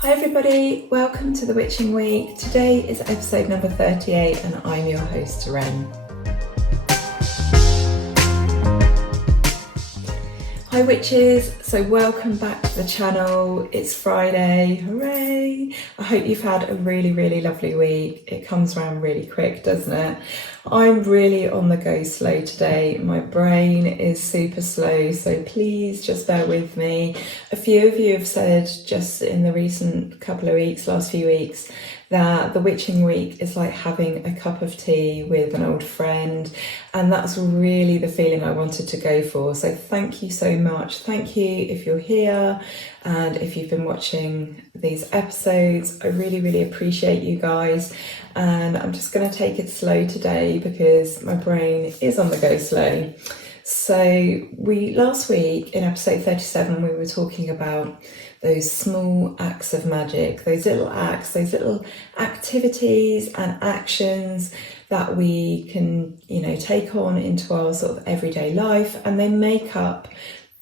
Hi everybody, welcome to the Witching Week. Today is episode number 38 and I'm your host, Darren. Hi witches, so welcome back to the channel. It's Friday, hooray! I hope you've had a really lovely week. It comes around really quick, doesn't it? I'm really on the go slow today. My brain is super slow, so please just bear with me. A few of you have said just in the recent couple of weeks, last few weeks, that the Witching Week is like having a cup of tea with an old friend, and that's really the feeling I wanted to go for. So thank you so much. Thank you if you're here and if you've been watching these episodes. I really appreciate you guys, and I'm just going to take it slow today because my brain is on the go slow. So last week in episode 37 we were talking about those small acts of magic, those little acts, those little activities and actions that we can, take on into our sort of everyday life, and they make up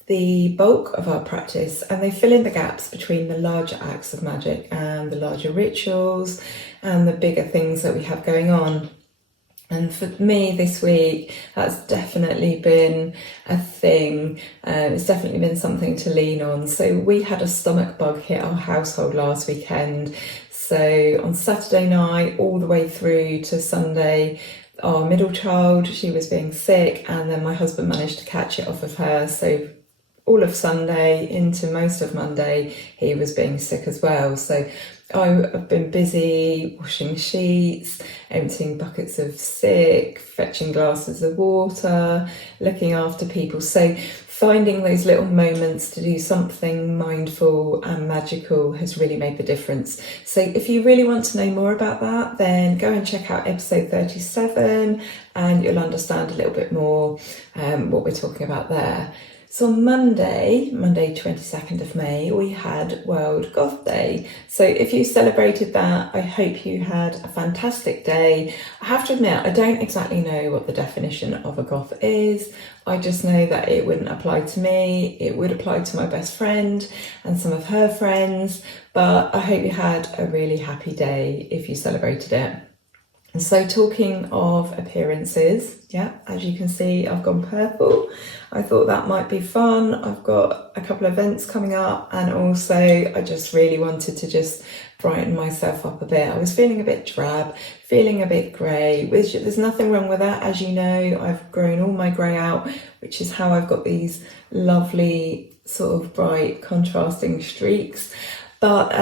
the bulk of our practice, and they fill in the gaps between the larger acts of magic and the larger rituals and the bigger things that we have going on. And for me this week, that's definitely been a thing. It's definitely been something to lean on. So we had a stomach bug hit our household last weekend. So on Saturday night, all the way through to Sunday, our middle child, she was being sick, and then my husband managed to catch it off of her. So all of Sunday into most of Monday, he was being sick as well. So I've been busy washing sheets, emptying buckets of sick, fetching glasses of water, looking after people. So finding those little moments to do something mindful and magical has really made the difference. So if you really want to know more about that, then go and check out episode 37 and you'll understand a little bit more what we're talking about there. So on Monday 22nd of May, we had World Goth Day. So if you celebrated that, I hope you had a fantastic day. I have to admit, I don't exactly know what the definition of a goth is. I just know that it wouldn't apply to me. It would apply to my best friend and some of her friends, but I hope you had a really happy day if you celebrated it. And so talking of appearances, as you can see, I've gone purple. I thought that might be fun. I've got a couple of events coming up, and also I just really wanted to just brighten myself up a bit. I was feeling a bit drab, feeling a bit grey, which there's nothing wrong with that. As you know, I've grown all my grey out, which is how I've got these lovely sort of bright contrasting streaks. But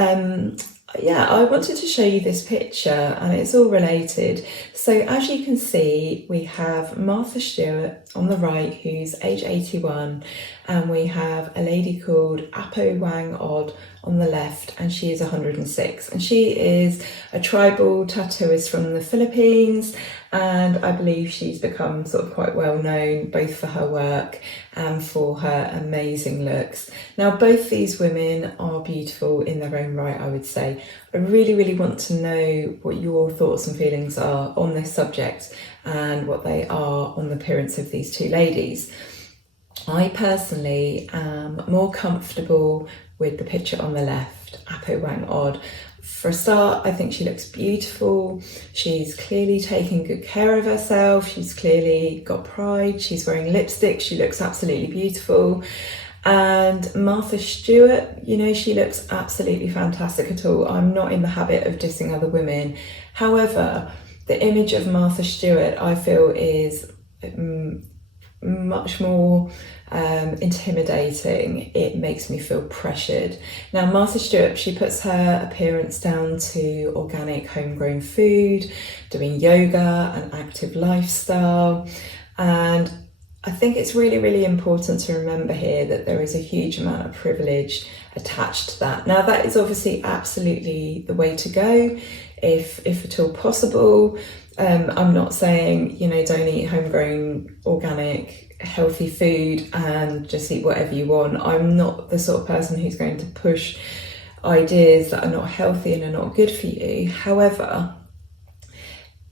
I wanted to show you this picture, and it's all related. So as you can see, we have Martha Stewart on the right, who's age 81, and we have a lady called Apo Wang Od on the left, and she is 106, and she is a tribal tattooist from the Philippines, and I believe she's become sort of quite well known both for her work and for her amazing looks. Now both these women are beautiful in their own right, I would say. I really want to know what your thoughts and feelings are on this subject and what they are on the appearance of these two ladies. I personally am more comfortable with the picture on the left, Apo Wang Od. For a start, I think she looks beautiful. She's clearly taking good care of herself. She's clearly got pride. She's wearing lipstick. She looks absolutely beautiful. And Martha Stewart, she looks absolutely fantastic at all. I'm not in the habit of dissing other women. However, the image of Martha Stewart, I feel, is much more intimidating. It makes me feel pressured. Now Martha Stewart, she puts her appearance down to organic homegrown food, doing yoga, an active lifestyle, and I think it's really important to remember here that there is a huge amount of privilege attached to that. Now that is obviously absolutely the way to go if at all possible. I'm not saying, don't eat homegrown, organic, healthy food and just eat whatever you want. I'm not the sort of person who's going to push ideas that are not healthy and are not good for you. However,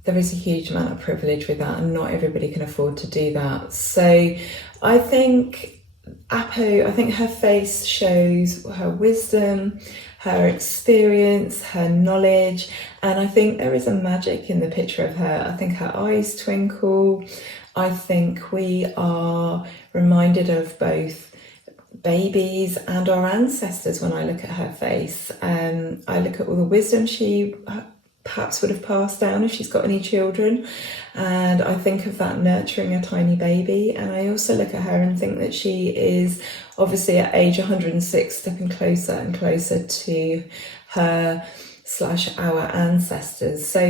there is a huge amount of privilege with that, and not everybody can afford to do that. So I think Apo, her face shows her wisdom, her experience, her knowledge, and I think there is a magic in the picture of her. I think her eyes twinkle. I think we are reminded of both babies and our ancestors when I look at her face. I look at all the wisdom she perhaps would have passed down if she's got any children, and I think of that nurturing a tiny baby. And I also look at her and think that she is obviously at age 106 stepping closer and closer to her / our ancestors. So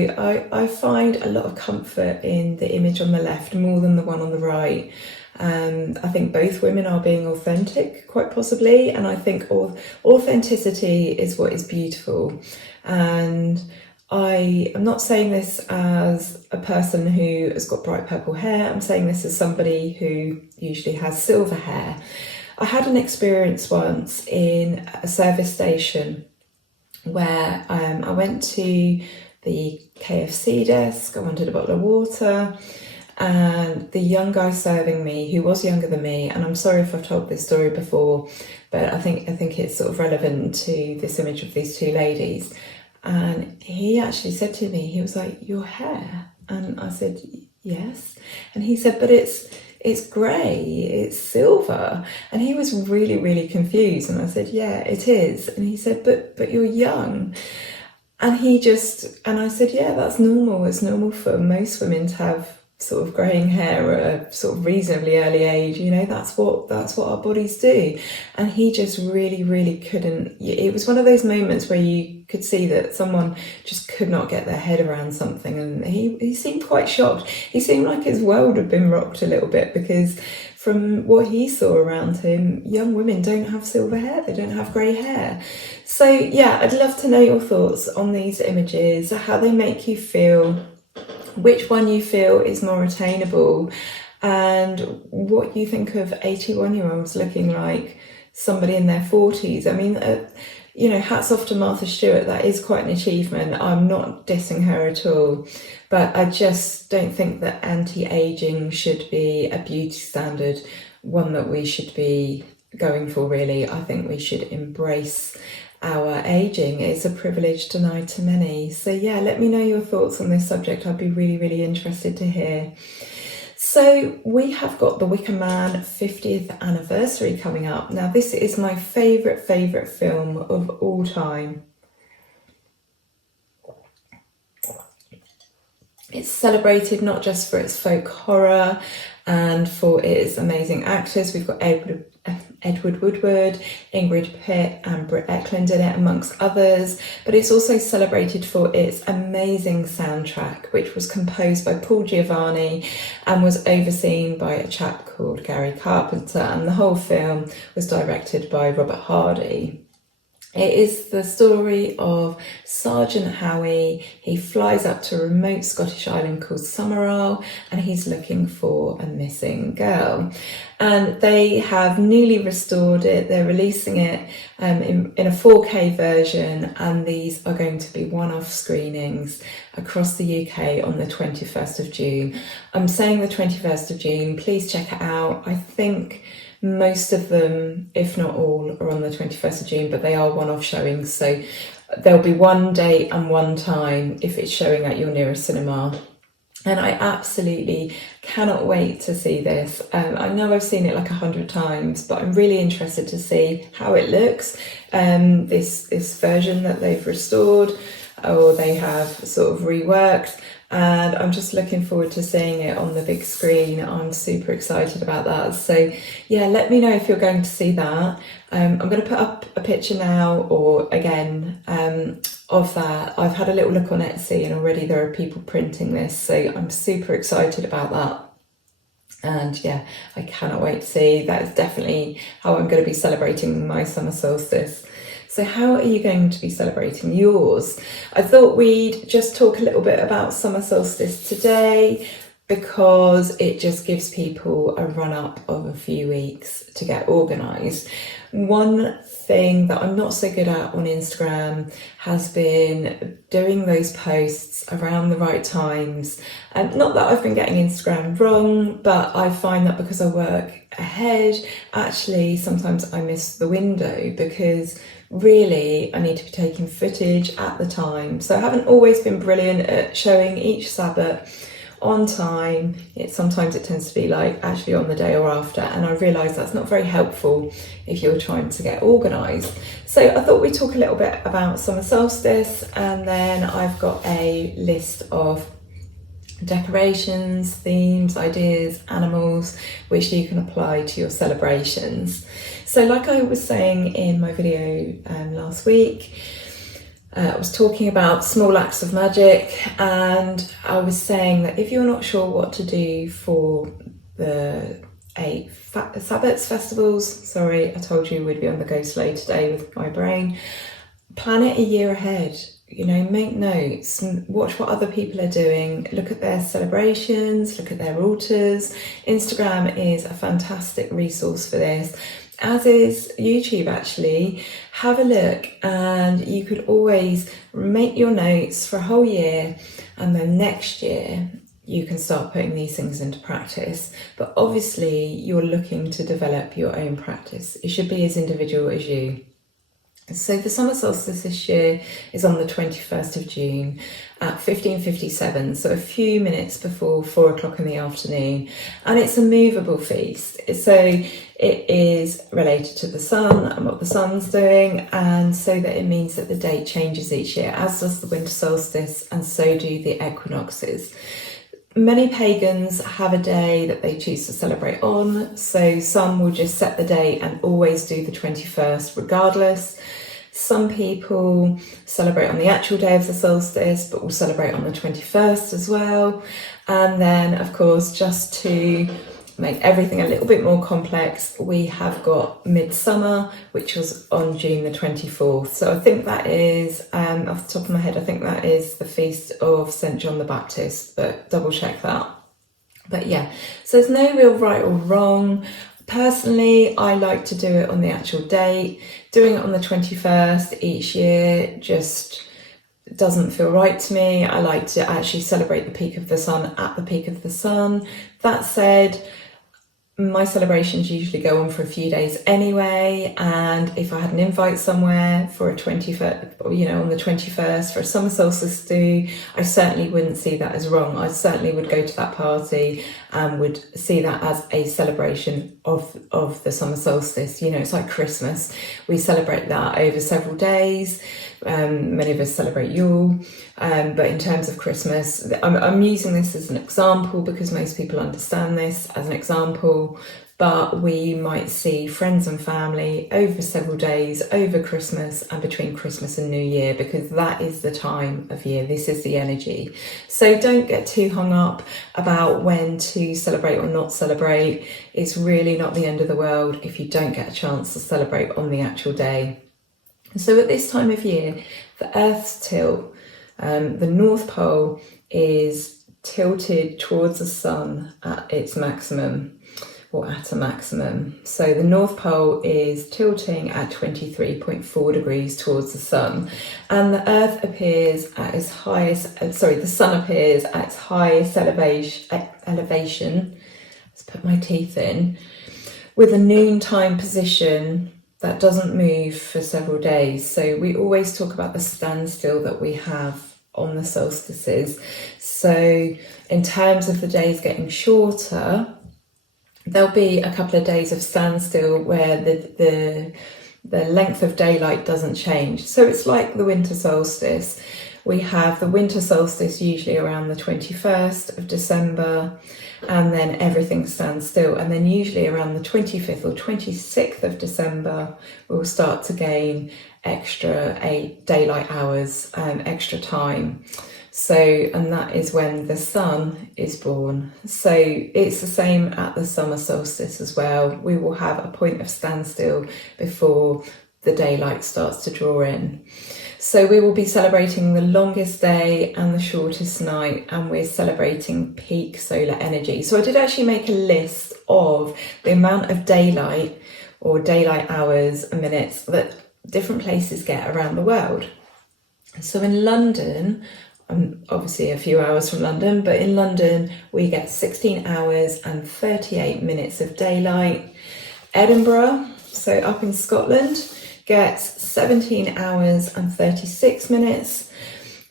I find a lot of comfort in the image on the left more than the one on the right. I think both women are being authentic, quite possibly, and I think authenticity is what is beautiful. And I am not saying this as a person who has got bright purple hair. I'm saying this as somebody who usually has silver hair. I had an experience once in a service station where I went to the KFC desk, I wanted a bottle of water, and the young guy serving me, who was younger than me, and I'm sorry if I've told this story before, but I think it's sort of relevant to this image of these two ladies. And he actually said to me, he was like, "Your hair?" And I said, "Yes." And he said, "But it's grey, it's silver." And he was really, really confused. And I said, "Yeah, it is." And he said, but you're young. And I said, "Yeah, that's normal. It's normal for most women to have sort of greying hair at a sort of reasonably early age. You know, that's what our bodies do." And he just really, really couldn't. It was one of those moments where you could see that someone just could not get their head around something, and he seemed quite shocked. He seemed like his world had been rocked a little bit, because from what he saw around him, young women don't have silver hair, they don't have grey hair. So yeah, I'd love to know your thoughts on these images, how they make you feel, which one you feel is more attainable, and what you think of 81-year-olds looking like somebody in their 40s. I mean, you know, hats off to Martha Stewart. That is quite an achievement. I'm not dissing her at all, but I just don't think that anti-aging should be a beauty standard, one that we should be going for, really. I think we should embrace our aging. It's a privilege denied to many. So yeah, let me know your thoughts on this subject. I'd be really, really interested to hear. So we have got the Wicker Man 50th anniversary coming up. Now, this is my favourite film of all time. It's celebrated not just for its folk horror and for its amazing actors. We've got Edward Woodward, Ingrid Pitt and Britt Ekland in it, amongst others, but it's also celebrated for its amazing soundtrack, which was composed by Paul Giovanni and was overseen by a chap called Gary Carpenter, and the whole film was directed by Robert Hardy. It is the story of Sergeant Howie. He flies up to a remote Scottish island called Summerall, and he's looking for a missing girl. And they have newly restored it. They're releasing it in a 4K version, and these are going to be one-off screenings across the UK on the 21st of June. I'm saying the 21st of June. Please check it out. I think most of them, if not all, are on the 21st of June, but they are one-off showings. So there'll be one date and one time if it's showing at your nearest cinema. And I absolutely cannot wait to see this. I know I've seen it like 100 times, but I'm really interested to see how it looks. This version that they've restored or they have sort of reworked. And I'm just looking forward to seeing it on the big screen. I'm super excited about that. So yeah, let me know if you're going to see that. I'm going to put up a picture now or again of that. I've had a little look on Etsy and already there are people printing this. So I'm super excited about that. And yeah, I cannot wait to see. That is definitely how I'm going to be celebrating my summer solstice. So how are you going to be celebrating yours? I thought we'd just talk a little bit about summer solstice today because it just gives people a run up of a few weeks to get organised. One thing that I'm not so good at on Instagram has been doing those posts around the right times. And not that I've been getting Instagram wrong, but I find that because I work ahead, actually sometimes I miss the window, because really I need to be taking footage at the time. So I haven't always been brilliant at showing each Sabbath on time. Sometimes it tends to be like actually on the day or after, and I realise that's not very helpful if you're trying to get organised. So I thought we'd talk a little bit about summer solstice, and then I've got a list of decorations, themes, ideas, animals, which you can apply to your celebrations. So like I was saying in my video last week, I was talking about small acts of magic, and I was saying that if you're not sure what to do for the 8 Sabbaths festivals, sorry, I told you we'd be on the go slow today with my brain, plan it a year ahead. You know, make notes, watch what other people are doing, look at their celebrations, look at their altars. Instagram is a fantastic resource for this, as is YouTube actually. Have a look, and you could always make your notes for a whole year, and then next year you can start putting these things into practice. But obviously you're looking to develop your own practice. It should be as individual as you. So the summer solstice this year is on the 21st of June at 15:57, so a few minutes before 4 o'clock in the afternoon, and it's a movable feast. So it is related to the sun and what the sun's doing, and so that it means that the date changes each year, as does the winter solstice, and so do the equinoxes. Many pagans have a day that they choose to celebrate on, so some will just set the date and always do the 21st regardless. Some people celebrate on the actual day of the solstice, but will celebrate on the 21st as well. And then, of course, just to make everything a little bit more complex, we have got Midsummer, which was on June the 24th. So I think that is, off the top of my head, I think that is the feast of St. John the Baptist, but double check that. But yeah, so there's no real right or wrong. Personally, I like to do it on the actual date. Doing it on the 21st each year just doesn't feel right to me. I like to actually celebrate the peak of the sun at the peak of the sun. That said, my celebrations usually go on for a few days anyway, and if I had an invite somewhere for a 21st, you know, on the 21st for a summer solstice do, I certainly wouldn't see that as wrong. I certainly would go to that party and would see that as a celebration of the summer solstice. You know, it's like Christmas. We celebrate that over several days. Many of us celebrate Yule, but in terms of Christmas, I'm using this as an example because most people understand this as an example, but we might see friends and family over several days over Christmas and between Christmas and New Year, because that is the time of year. This is the energy. So don't get too hung up about when to celebrate or not celebrate. It's really not the end of the world if you don't get a chance to celebrate on the actual day. So at this time of year, the Earth's tilt, the North Pole is tilted towards the sun at its maximum, or at a maximum. So the North Pole is tilting at 23.4 degrees towards the sun, and the Earth appears at its highest, the sun appears at its highest elevation. Let's put my teeth in, with a noontime position that doesn't move for several days. So we always talk about the standstill that we have on the solstices. So in terms of the days getting shorter, there'll be a couple of days of standstill where the length of daylight doesn't change. So it's like the winter solstice. We have the winter solstice usually around the 21st of December, and then everything stands still. And then usually around the 25th or 26th of December, we'll start to gain extra daylight hours, extra time. So, and that is when the sun is born. So it's the same at the summer solstice as well. We will have a point of standstill before the daylight starts to draw in. So we will be celebrating the longest day and the shortest night, and we're celebrating peak solar energy. So I did actually make a list of the amount of daylight or daylight hours and minutes that different places get around the world. So in London, I'm obviously a few hours from London, but in London we get 16 hours and 38 minutes of daylight. Edinburgh, so up in Scotland, gets 17 hours and 36 minutes.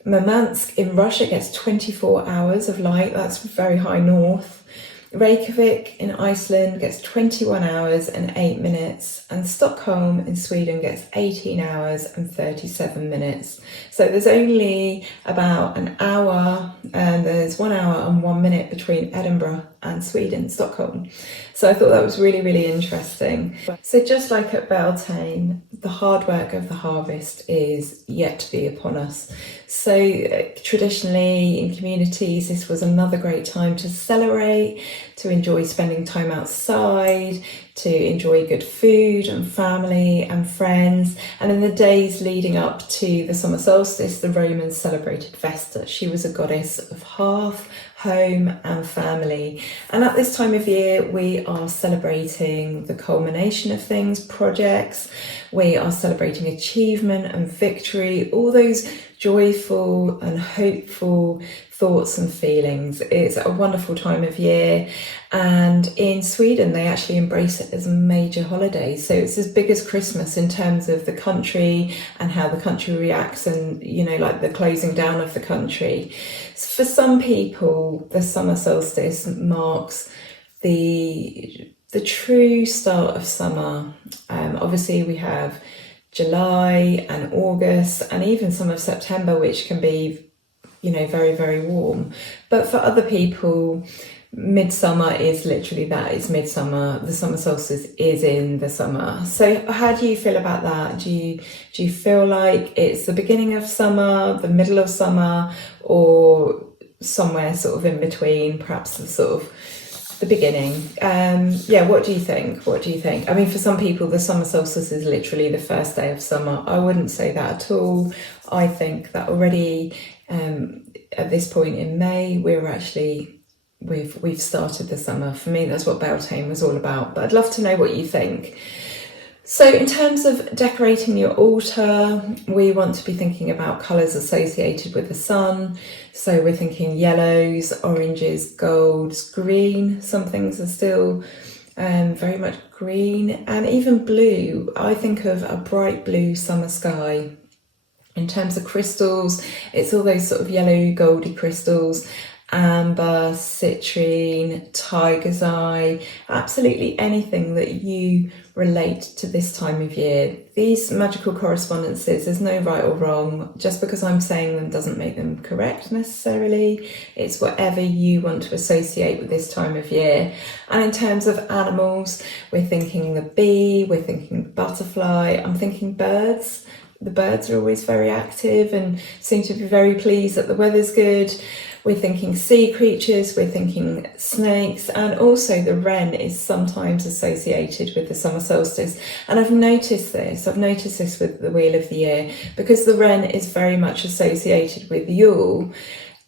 Murmansk in Russia gets 24 hours of light, that's very high north. Reykjavik in Iceland gets 21 hours and 8 minutes, and Stockholm in Sweden gets 18 hours and 37 minutes. So there's only about an hour, and there's 1 hour and 1 minute between Edinburgh and Sweden, Stockholm. So I thought that was really, really interesting. So just like at Beltane, the hard work of the harvest is yet to be upon us. So traditionally in communities, this was another great time to celebrate, to enjoy spending time outside, to enjoy good food and family and friends. And in the days leading up to the summer solstice, the Romans celebrated Vesta. She was a goddess of hearth, home and family. And at this time of year, we are celebrating the culmination of things, projects. We are celebrating achievement and victory, all those joyful and hopeful thoughts and feelings. It's a wonderful time of year, and in Sweden they actually embrace it as a major holiday, so it's as big as Christmas in terms of the country and how the country reacts, and you know, like the closing down of the country. For some people, the summer solstice marks the true start of summer. Obviously we have July and August and even some of September, which can be, you know, very, very warm. But for other people, midsummer is literally that. It's midsummer. The summer solstice is in the summer. So how do you feel about that? Do you feel like it's the beginning of summer, the middle of summer, or somewhere sort of in between, perhaps the sort of the beginning? Yeah, what do you think? What do you think? I mean, for some people, the summer solstice is literally the first day of summer. I wouldn't say that at all. I think that already at this point in May, we've started the summer. For me, that's what Beltane was all about. But I'd love to know what you think. So in terms of decorating your altar, we want to be thinking about colours associated with the sun. So we're thinking yellows, oranges, golds, green. Some things are still very much green, and even blue. I think of a bright blue summer sky. In terms of crystals, it's all those sort of yellow goldy crystals. Amber, citrine, tiger's eye, absolutely anything that you relate to this time of year. These magical correspondences, there's no right or wrong. Just because I'm saying them doesn't make them correct necessarily. It's whatever you want to associate with this time of year. And in terms of animals, we're thinking the bee, we're thinking the butterfly, I'm thinking birds. The birds are always very active and seem to be very pleased that the weather's good. We're thinking sea creatures, we're thinking snakes, and also the wren is sometimes associated with the summer solstice. And I've noticed this with the Wheel of the Year, because the wren is very much associated with Yule.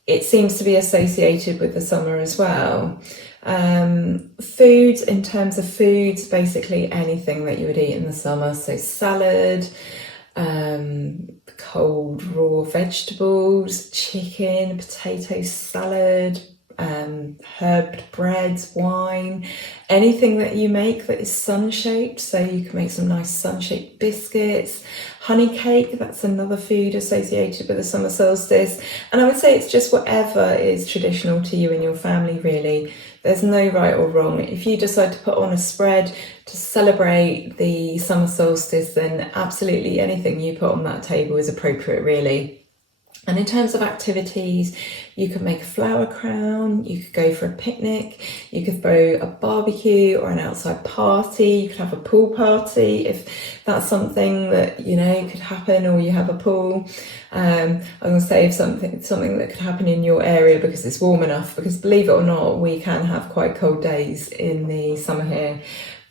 It seems to be associated with the summer as well. Foods, in terms of foods, basically anything that you would eat in the summer. So salad, cold raw vegetables, chicken, potato salad, herbed breads, wine, anything that you make that is sun-shaped. So you can make some nice sun-shaped biscuits, honey cake, that's another food associated with the summer solstice. And I would say it's just whatever is traditional to you and your family, really. There's no right or wrong. If you decide to put on a spread to celebrate the summer solstice, then absolutely anything you put on that table is appropriate, really. And in terms of activities, you could make a flower crown, you could go for a picnic, you could throw a barbecue or an outside party, you could have a pool party if that's something that, you know, could happen, or you have a pool. I'm going to say if something that could happen in your area because it's warm enough, because believe it or not, we can have quite cold days in the summer here.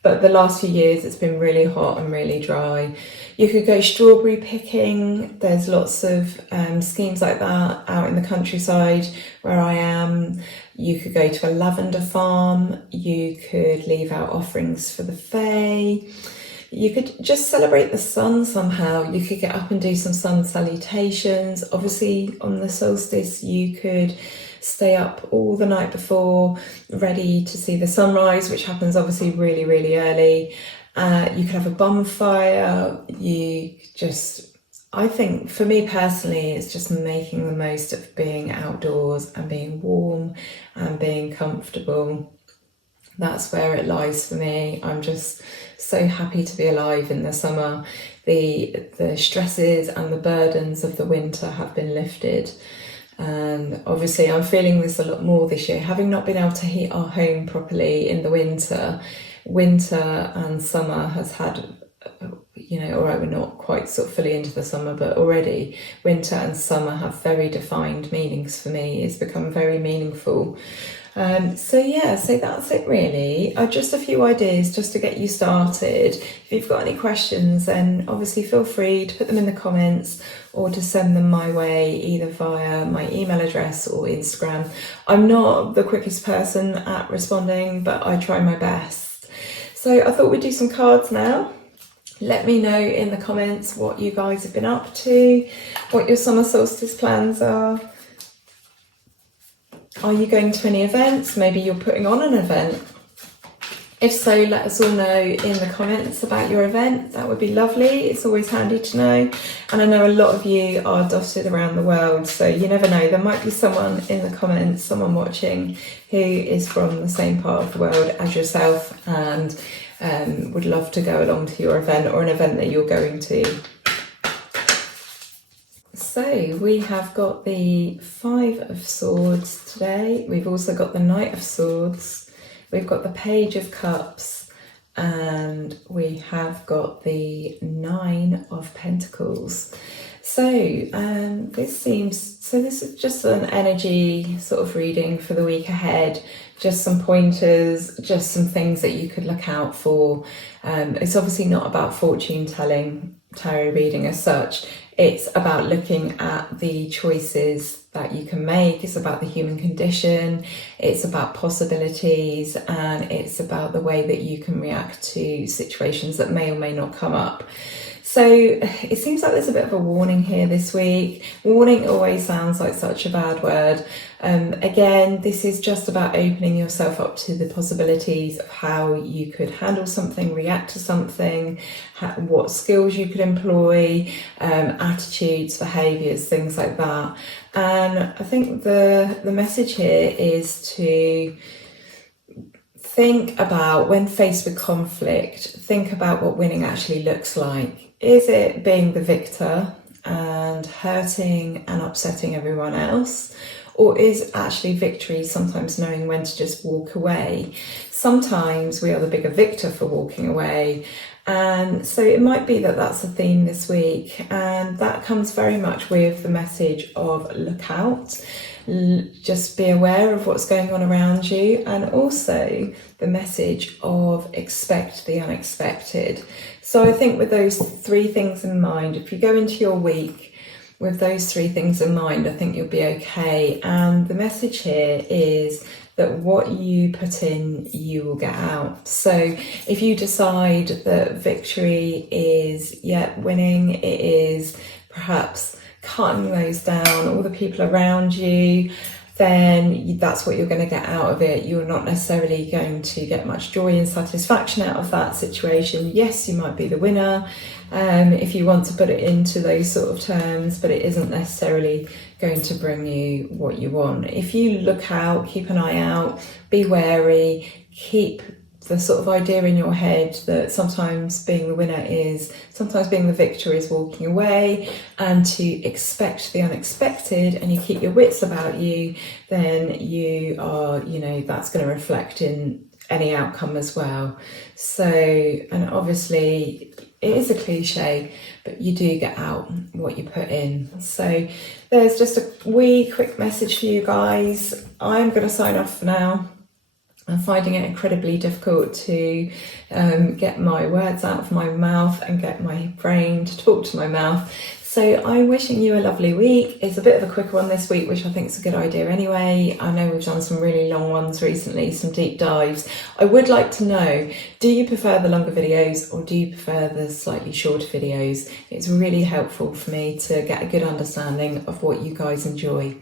But the last few years it's been really hot and really dry. You could go strawberry picking. There's lots of schemes like that out in the countryside where I am. You could go to a lavender farm. You could leave out offerings for the fae. You could just celebrate the sun somehow. You could get up and do some sun salutations. Obviously on the solstice you could stay up all the night before, ready to see the sunrise, which happens obviously really, really early. You could have a bonfire. I think for me personally, it's just making the most of being outdoors and being warm and being comfortable. That's where it lies for me. I'm just so happy to be alive in the summer. The stresses and the burdens of the winter have been lifted. And obviously I'm feeling this a lot more this year, having not been able to heat our home properly in the winter. Winter and summer has had, all right, we're not quite sort of fully into the summer, but already winter and summer have very defined meanings for me. It's become very meaningful. So that's it really. Just a few ideas just to get you started. If you've got any questions, then obviously feel free to put them in the comments or to send them my way, either via my email address or Instagram. I'm not the quickest person at responding, but I try my best. So I thought we'd do some cards now. Let me know in the comments what you guys have been up to, what your summer solstice plans are. Are you going to any events? Maybe you're putting on an event. If so, let us all know in the comments about your event. That would be lovely. It's always handy to know. And I know a lot of you are dotted around the world, so you never know. There might be someone in the comments, someone watching who is from the same part of the world as yourself and would love to go along to your event or an event that you're going to. So we have got the Five of Swords today. We've also got the Knight of Swords. We've got the Page of Cups, and we have got the Nine of Pentacles. So this is just an energy sort of reading for the week ahead. Just some pointers, just some things that you could look out for. It's obviously not about fortune telling, tarot reading as such. It's about looking at the choices that you can make. It's about the human condition. It's about possibilities, and it's about the way that you can react to situations that may or may not come up. So it seems like there's a bit of a warning here this week. Warning always sounds like such a bad word. Again, this is just about opening yourself up to the possibilities of how you could handle something, react to something, what skills you could employ, attitudes, behaviours, things like that. And I think the message here is to think about, when faced with conflict, think about what winning actually looks like. Is it being the victor and hurting and upsetting everyone else? Or is actually victory sometimes knowing when to just walk away? Sometimes we are the bigger victor for walking away. And so it might be that that's a theme this week. And that comes very much with the message of look out. Just be aware of what's going on around you, and also the message of expect the unexpected. So I think with those three things in mind, if you go into your week with those three things in mind, I think you'll be okay. And the message here is that what you put in, you will get out. So if you decide that victory is winning, it is perhaps cutting those down, all the people around you, then that's what you're going to get out of it. You're not necessarily going to get much joy and satisfaction out of that situation. Yes, you might be the winner, if you want to put it into those sort of terms, but it isn't necessarily going to bring you what you want. If you look out, keep an eye out, be wary, keep the sort of idea in your head that sometimes being the winner sometimes being the victor is walking away, and to expect the unexpected, and you keep your wits about you, then you are, that's going to reflect in any outcome as well. So, and obviously it is a cliche, but you do get out what you put in. So there's just a wee quick message for you guys. I'm going to sign off for now. I'm finding it incredibly difficult to get my words out of my mouth and get my brain to talk to my mouth. So I'm wishing you a lovely week. It's a bit of a quicker one this week, which I think is a good idea anyway. I know we've done some really long ones recently, some deep dives. I would like to know, do you prefer the longer videos or do you prefer the slightly shorter videos? It's really helpful for me to get a good understanding of what you guys enjoy.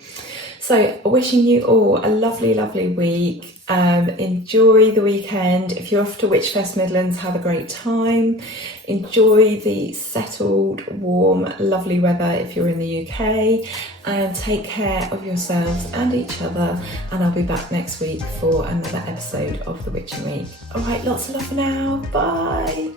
So wishing you all a lovely, lovely week. Enjoy the weekend. If you're off to Witchfest Midlands, have a great time. Enjoy the settled, warm, lovely weather if you're in the UK, and take care of yourselves and each other. And I'll be back next week for another episode of The Witching Week. All right, lots of love for now. Bye.